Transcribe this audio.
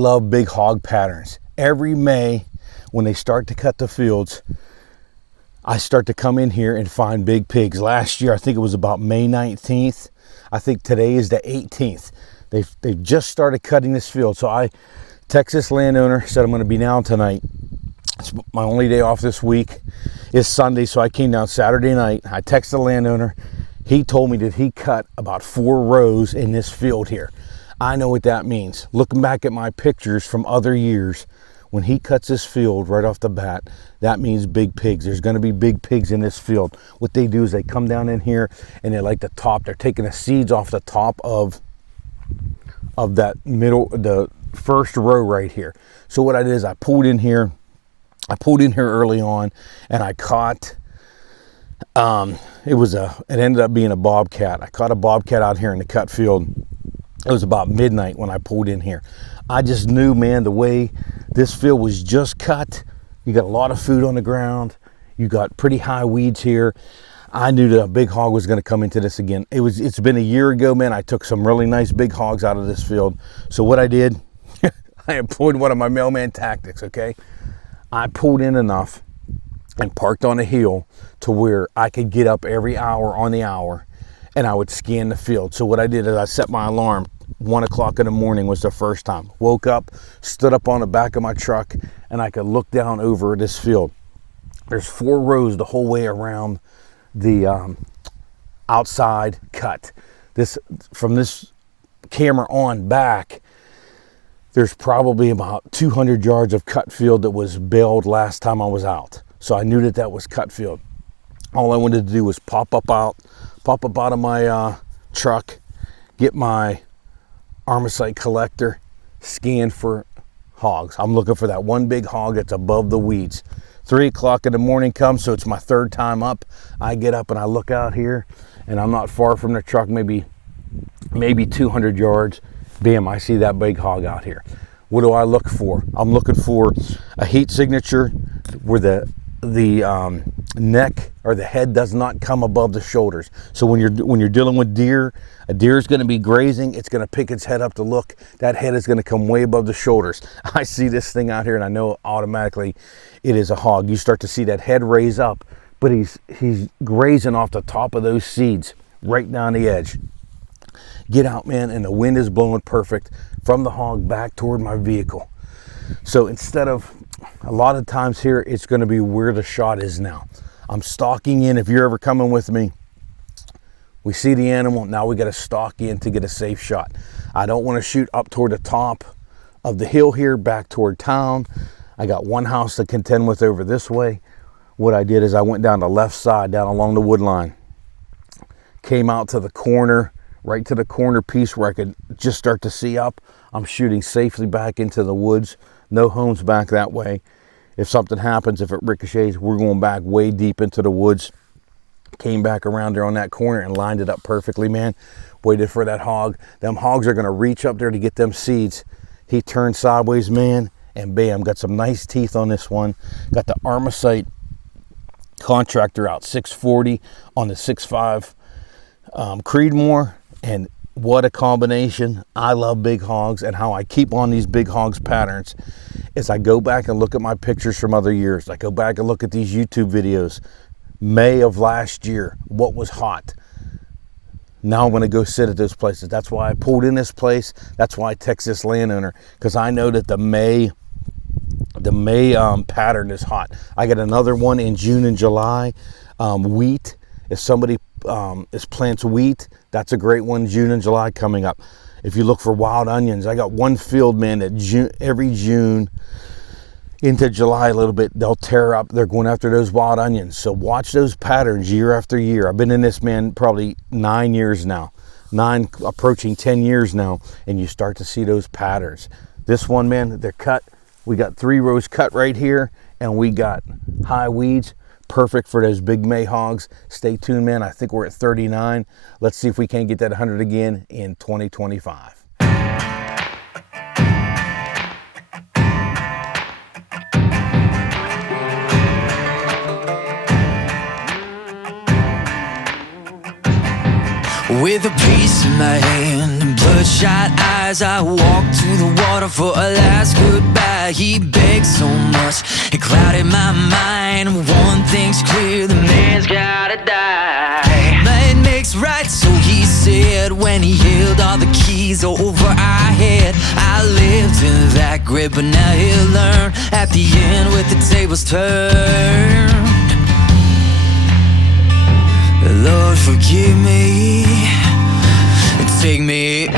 love big hog patterns. Every May, when they start to cut the fields, I start to come in here and find big pigs. Last year, I think it was about May 19th. I think today is the 18th. They've just started cutting this field. So I text this landowner, said I'm going to be down tonight. It's my only day off this week is Sunday, so I came down Saturday night. I texted the landowner. He told me that he cut about 4 rows in this field here. I know what that means. Looking back at my pictures from other years, when he cuts this field right off the bat, that means big pigs. There's going to be big pigs in this field. What they do is they come down in here and they like the top. They're taking the seeds off the top of that middle, the first row right here. So what I did is I pulled in here. I pulled in here early on, and I caught. It ended up being a bobcat. I caught a bobcat out here in the cut field. It was about midnight when I pulled in here. I just knew, man, the way this field was just cut, you got a lot of food on the ground, you got pretty high weeds here. I knew that a big hog was going to come into this again. It's been a year ago, man. I took some really nice big hogs out of this field. So what I did, I employed one of my mailman tactics, okay? I pulled in enough and parked on a hill to where I could get up every hour on the hour, and I would scan the field. So what I did is I set my alarm. 1 o'clock in the morning was the first time. Woke up, stood up on the back of my truck, and I could look down over this field. There's 4 rows the whole way around the outside cut. From this camera on back, there's probably about 200 yards of cut field that was baled last time I was out. So I knew that was cut field. All I wanted to do was pop up out of my truck, get my Armacite collector, scan for hogs. I'm looking for that one big hog that's above the weeds. 3 o'clock in the morning comes, so it's my 3rd time up. I get up and I look out here, and I'm not far from the truck, maybe 200 yards. Bam, I see that big hog out here. What do I look for? I'm looking for a heat signature where the neck or the head does not come above the shoulders. So when you're dealing with deer, a deer is going to be grazing. It's going to pick its head up to look. That head is going to come way above the shoulders. I see this thing out here, and I know automatically it is a hog. You start to see that head raise up, but he's grazing off the top of those seeds right down the edge. Get out, man, and the wind is blowing perfect from the hog back toward my vehicle. So instead of, a lot of times here, it's going to be where the shot is now. I'm stalking in. If you're ever coming with me, we see the animal. Now we got to stalk in to get a safe shot. I don't want to shoot up toward the top of the hill here, back toward town. I got one house to contend with over this way. What I did is I went down the left side, down along the wood line, came out to the corner, right to the corner piece where I could just start to see up. I'm shooting safely back into the woods. No homes back that way. If something happens, if it ricochets, we're going back way deep into the woods. Came back around there on that corner and lined it up perfectly, man. Waited for that hog. Them hogs are going to reach up there to get them seeds. He turned sideways, man, and bam, got some nice teeth on this one. Got the Armacite Contractor out 640 on the 6.5 Creedmoor, and what a combination. I love big hogs, and how I keep on these big hogs patterns is I go back and look at my pictures from other years. I go back and look at these YouTube videos. May of last year, what was hot? Now I'm going to go sit at those places. That's why I pulled in this place. That's why I text this landowner, because I know that the May pattern is hot. I got another one in June and July. Wheat. If somebody plants wheat, that's a great one. June and July coming up. If you look for wild onions, I got one field, man, that every June into July a little bit, they'll tear up. They're going after those wild onions. So watch those patterns year after year. I've been in this, man, probably 9 years now. 9, approaching 10 years now, and you start to see those patterns. This one, man, they're cut. We got 3 rows cut right here, and we got high weeds. Perfect for those big May hogs. Stay tuned, man. I think we're at 39. Let's see if we can't get that 100 again in 2025. With a piece in my hand bloodshot eyes, I walked to the water for a last goodbye. He begged so much, it clouded my mind. One thing's clear, the man's gotta die. Might makes right, so he said, when he held all the keys over our head. I lived in that grip, but now he'll learn at the end with the tables turned. Lord, forgive me, take me